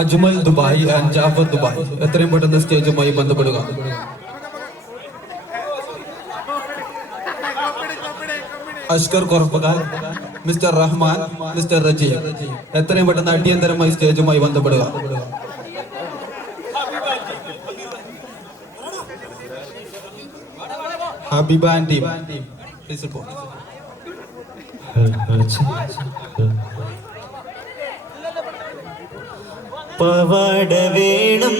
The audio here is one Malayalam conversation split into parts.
Ajmal Dubai and Jafar Dubai എത്രയും പെട്ടെന്ന് സ്റ്റേജുമായി ബന്ധപ്പെടുക. അഷ്കർ കൊറപ്പകാൽ, മിസ്റ്റർ റഹ്മാൻ, മിസ്റ്റർ റജീബ് എത്രയും പെട്ടെന്ന് അടിയന്തരമായി സ്റ്റേജുമായി ബന്ധപ്പെടുക. ഹബീബ ആൻഡ് ടീം പവാട വേണം,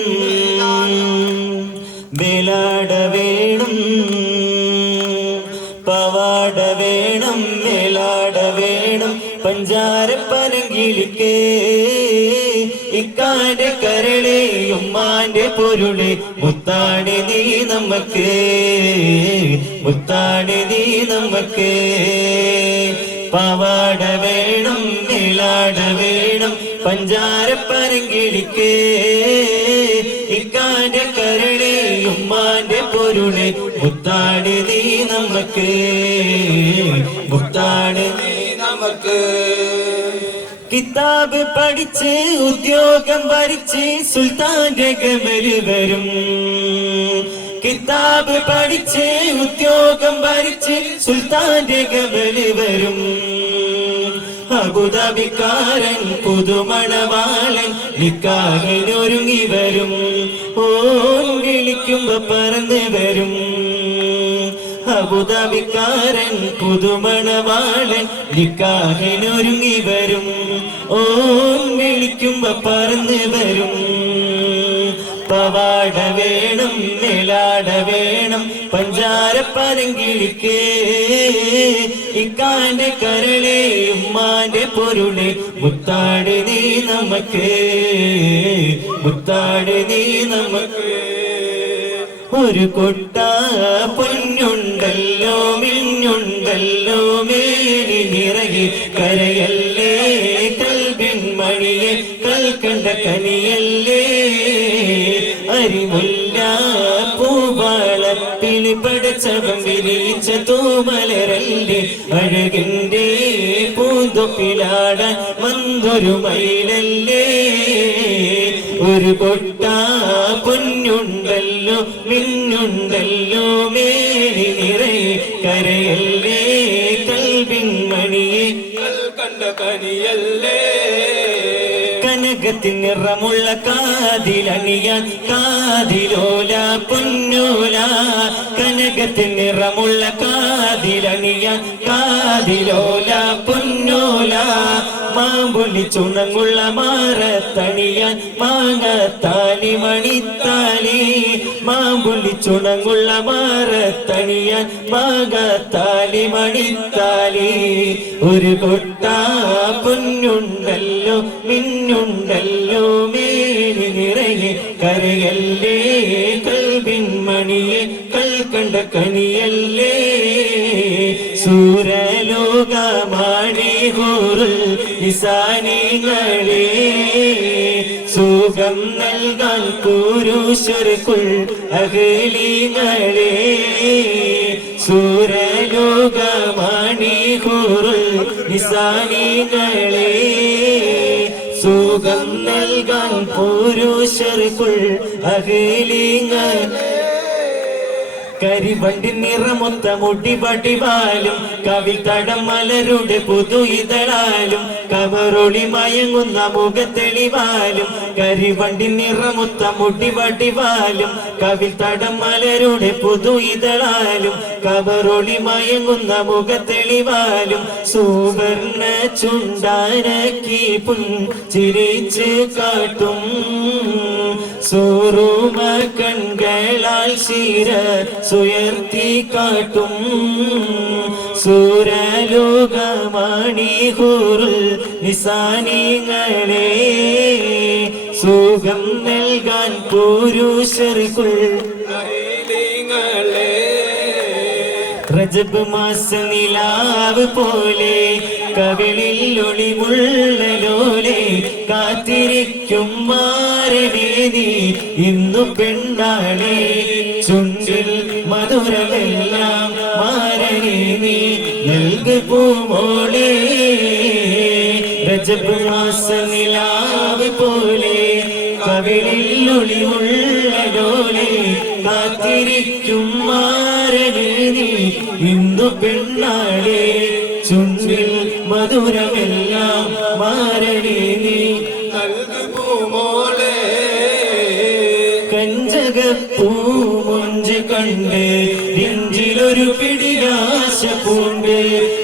വേലാട വേണം, പവാട വേണം, വേലാട വേണം, പഞ്ചാരപ്പനങ്കിളിക്കേ ഇക്കാന്റെ കരളെ ഉമ്മാന്റെ പൊരുളെ മുത്താടെ നീ നമുക്ക്, മുത്താടെ നീ നമുക്ക്. പവാട വേണം, വേലാട വേണം, പഞ്ചാരപ്പനങ്കിളിക്കേ ഇക്കാന്റെ കരളെ ഉമ്മാന്റെ പൊരുളെ മുത്താടെ നീ നമുക്ക്, മുത്താടെ നീ നമുക്ക്. കിതാബ് പഠിച്ച് ഉദ്യോഗം ഭരിച്ച് സുൽത്താന്റെ ഗമല് വരും. കിതാബ് പഠിച്ച് ഉദ്യോഗം ഭരിച്ച് സുൽത്താന്റെ ഗമല് വരും. അബുദാബിക്കാരൻ പുതുമണവാളൻ നിക്കാഹിനൊരുങ്ങി വരും. ഓൻ വിളിക്കുമ്പോ പറന്ന് വരും. അബുദാബിക്കാരൻ പുതുമണവാളൻ നിക്കാഹിനൊരുങ്ങി വരും. ഓൻ വിളിക്കുമ്പോ പറന്ന് വരും. പവാട വേണം, മേലാട വേണം, പഞ്ചാരപ്പനങ്കിളിക്കേ ഇക്കാന്റെ കരളെ ഉമ്മാന്റെ പൊരുളെ മുത്താട് നീ നമുക്ക്, മുത്താട് നീ നമുക്ക്. ഒരു കൊട്ട പൊന്നുണ്ടല്ലോ മിന്നുണ്ടല്ലോ മേനി നിറയെ കരയല്ലേ കൽബിൻ മണിയെ കൽക്കണ്ട കനിയല്ലേ അരിമുല്ല പൂവാളത്തിൽ പടച്ചവം വിരിച്ച തൂമലരല്ലേ അഴകിന്റെ പൂന്തൊപ്പിലാടാൻ വന്നൊരു മയിലല്ലേ. ഒരു കൊട്ട പൊന്നുണ്ടല്ലോ മിന്നുണ്ടല്ലോ മേനി നിറയെ കരയല്ലേ കൽബിൻ മണിയെ കൽക്കണ്ട കനിയല്ലേ. കനകത്തിൻ നിറമുള്ള കാതിലണിയാൻ കാതിലോല പൊന്നോല. കനകത്തിൻ നിറമുള്ള കാതിലണിയാൻ കാതിലോല പൊന്നോല. മാമ്പുള്ളി ചുണങ്ങുള്ള മാറത്തണിയാൻ മാങ്ങത്താലി മണിത്താലി. മാമ്പുള്ളി ചുണങ്ങുള്ള മാറത്തണിയാൻ മാങ്ങത്താലി മണിത്താലി. ഒരു കൊട്ട പൊന്നുണ്ടല്ലോ മിന്നുണ്ടല്ലോ മേനി നിറയെ കരയല്ലേ കൽബിൻ മണിയെ കൽക്കണ്ട കനിയല്ലേ. സൂരലോകമാണി ഹൂറുൽ നിസാനികളെ സുഖം നൽകാൻ പുരുഷർക്കുൾ അകലികളെ. സൂരലോകമാണി ഹൂറുൽ നിസാനികളെ സുഖം നൽകാൻ പുരുഷർക്കുൾ അകലികളെ. കരിവണ്ടി നിറമൊത്ത മുടിപടിവാലും കവിതടം മലരുടെ പുതു ഇതളാലും കവറൊളി മയങ്ങുന്ന മുഖത്തെളിവാലും. കരിവണ്ടി നിറമൊത്ത മുടിപടിവാലും കവിതടം മലരുടെ പുതു ഇതളാലും കവറൊളി മയങ്ങുന്ന മുഖത്തെളിവാലും. സുവർണ ചുണ്ടാനക്കി പുഞ്ചിരിച്ച് കാട്ടും സൂറുമ കൺകളാൽ ശിര സുയർത്തി കാട്ടും. സൂരലോകമാണി ഹൂറുൽ നിസാനികളെ സുഖം നൽകാൻ പുരുഷർക്കുൾ അകലികളെ. റജബ് മാസ നിലാവ് പോലെ കവിളിൽ ഒളിമുള്ളലോലെ കാത്തിരിക്കും മാരനേ നീ ഇന്നു പെണ്ണാളെ. ചുണ്ടിൽ മധുരമെല്ലാം മാരനേ നീ നൽകു പൂമോളെ രജബ് മാസ നിലാവ് പോലെ കവിളിൽ ഒളിവുള്ളോലെ കാത്തിരിക്കും മാരനേ നീ ഇന്നു പെണ്ണാളെ ചുണ്ടിൽ മധുരമെല്ലാം മാരനേ നീ നൽകു പൂമോളെ കഞ്ചകപ്പൂമൊഞ്ച് കണ്ട് നെഞ്ചിലൊരു പിടിയാശ പൂണ്ട്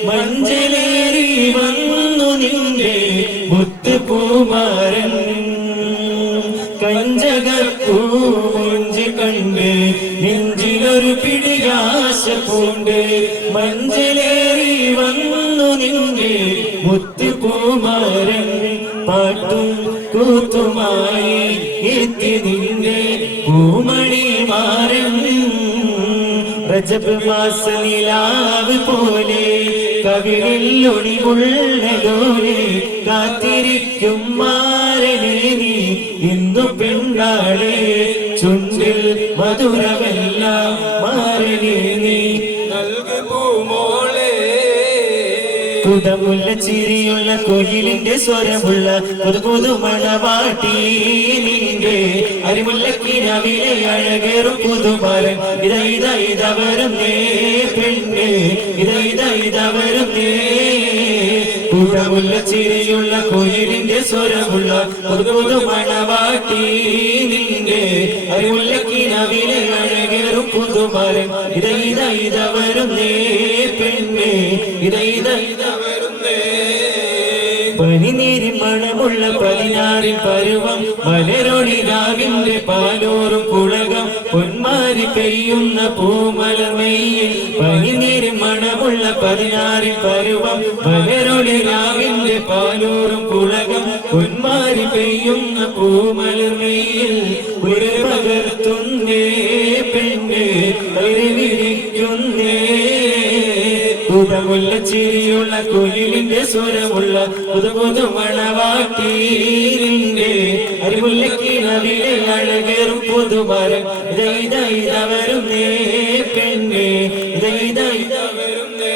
മഞ്ചലേറി വന്നു നിന്റെ മുത്തുപൂമാരൻ കഞ്ചകപ്പൂമൊഞ്ച് കണ്ട് നെഞ്ചിലൊരു പിടിയാശ പൂണ്ട് മഞ്ചലേറി വന്നു നിന്റെ മുത്തുപൂമാരൻ പാട്ടും കൂത്തുമായി എത്തി നിന്റെ പൂമണി മാരൻ രജബ് മാസ നിലാവ് പോലെ കവിളിൽ ഒളിവുള്ളോലെ കാത്തിരിക്കും മാരനേ നീ ഇന്നു പെണ്ണാളെ ചുണ്ടിൽ മധുരമെല്ലാം മാരനേ നീ നൽകു പൂമോളെ കുടമുള്ള ചിരിയുള്ള കൊയിലിന്റെ സ്വരമുള്ള പുതു മണവാട്ടി നിന്റെ അരിമുല്ലക്കിനാവിലെ അഴകേറും പുതുമരൻ ഇതവരും നേ പെണ്ണെ ഇതവരും നേ കുടമുള്ള ചിരിയുള്ള കൊയിലിന്റെ സ്വരമുള്ള പുതു മണവാട്ടി നിന്റെ അരിമുല്ലക്കിനാവിലെ അഴകേറും പുതുമരൻ ഇതവരും നേ പെണ്ണെ പനിനീരിൻ മണമുള്ള 16 പരുവം മലരൊളിരാവിന്റെ പാലോറും പുളകം പൊന്മാരി പെയ്യുന്ന പൂമലമയിൽ പനിനീരിൻ മണമുള്ള 16 പരുവം മലരൊളിരാവിന്റെ പാലോറും പുളകം പൊന്മാരി പെയ്യുന്ന പൂമലമയിൽ ഒരു പകർത്തുന്നേ പെണ്ണെ വിരിക്കുന്നേ കുടമുള്ള ചിരിയുള്ള കുയിലിന്റെ സ്വരമുള്ള പുതു മണവാട്ടിന്റെ അരിമുല്ലക്കിനാവിലെ അഴകേറും പുതുമരൻ ഇതവരും നേ പെണ്ണെ ഇതവരും നേ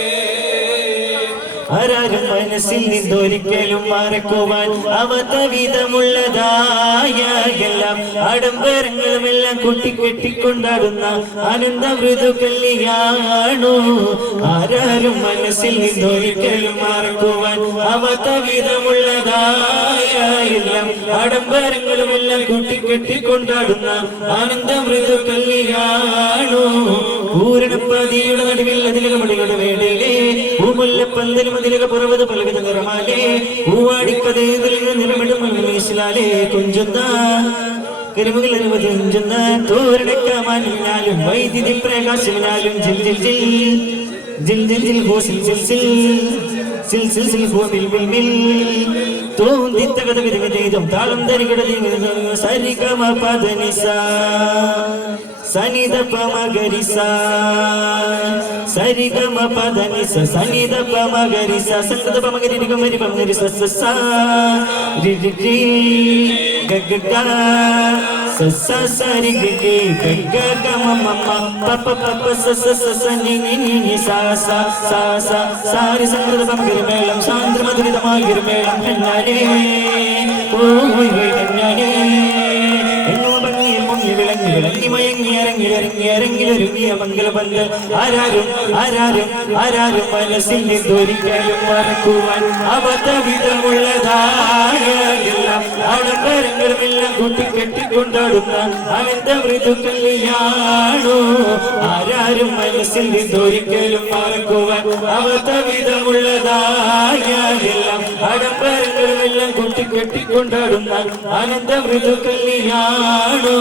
ആരാരും മനസ്സിൽ നിന്നൊരിക്കലും മറക്കുവാൻ അവത വിധമുള്ളതായ എല്ലാം ആഡംബരങ്ങളുമെല്ലാം കൂട്ടിക്കെട്ടിക്കൊണ്ടാടുന്ന ആനന്ദ മൃദു കല്യാണോ ആരാരും മനസ്സിൽ നിന്നൊരിക്കലും മറക്കുവാൻ അവത വിധമുള്ളതായ എല്ലാം ആഡംബരങ്ങളുമെല്ലാം കൂട്ടിക്കെട്ടിക്കൊണ്ടാടുന്ന ആനന്ദ മൃദു കല്യാണോ പൂരണപ്പതിയുടെ നടുവിൽ അതിലകമടികളുടെ വേടയിലെ പൂമുല്ലപ്പന്തലും അതിലക പുറവത് പലവിധ നിറമാലേ പൂവാടിക്കതേതിൽ നിറമിടും മീശിലാലേ കുഞ്ചുന്ന കരുമുകൾ അനുവദിഞ്ചുന്ന തോരണക്കമാനാലും വൈദ്യുതി പ്രകാശമിനാലും ജിൽ ജിൽ ജിൽ ജിൽ ജിൽ ജിൽ ഹോ സിൽ സിൽ സിൽ സിൽ സിൽ സിൽ ഹോ മിൽ മിൽ മിൽ തോന്നി തകത വിധം താളം തരികടതി സരിഗമ പദനിസ സനിധ പമഗരിസ സരിഗമ പദനിസ സനിധ പമഗരിസ സംഗത പമഗരി നിഗമരി പമഗരി സസ രി രി രി ഗഗ സസ സരി ഗഗ ഗഗ മമ പപ പപ സസ സസ നി നി നി സ സ സ സ സാരി സംഗത പമഗരി മേളം സാന്ദ്ര മധുരിതമായിരു മേളം പെണ്ണാനേ ഓയ് പെണ്ണാനേ വിളങ്ങി മയങ്ങി ഇറങ്ങിലൊരുങ്ങിയ മംഗളപന്തൽ ആരാരും മനസ്സിൽ നിന്നൊരിക്കലും മറക്കുവാൻ അബദ്ധവിധമുള്ളതായ എല്ലാം ആഡംബരങ്ങളുമെല്ലാം കൂട്ടിക്കെട്ടിക്കൊണ്ടാടുന്ന അനന്ത മൃദു കല്യാണോ ആരാരും മനസ്സിൽ നിന്നൊരിക്കലും മറക്കുവാൻ അബദ്ധവിധമുള്ളതായ എല്ലാം ആഡംബരങ്ങളുമെല്ലാം കൂട്ടിക്കെട്ടിക്കൊണ്ടാടുന്ന അനന്ത മൃദു കല്യാണോ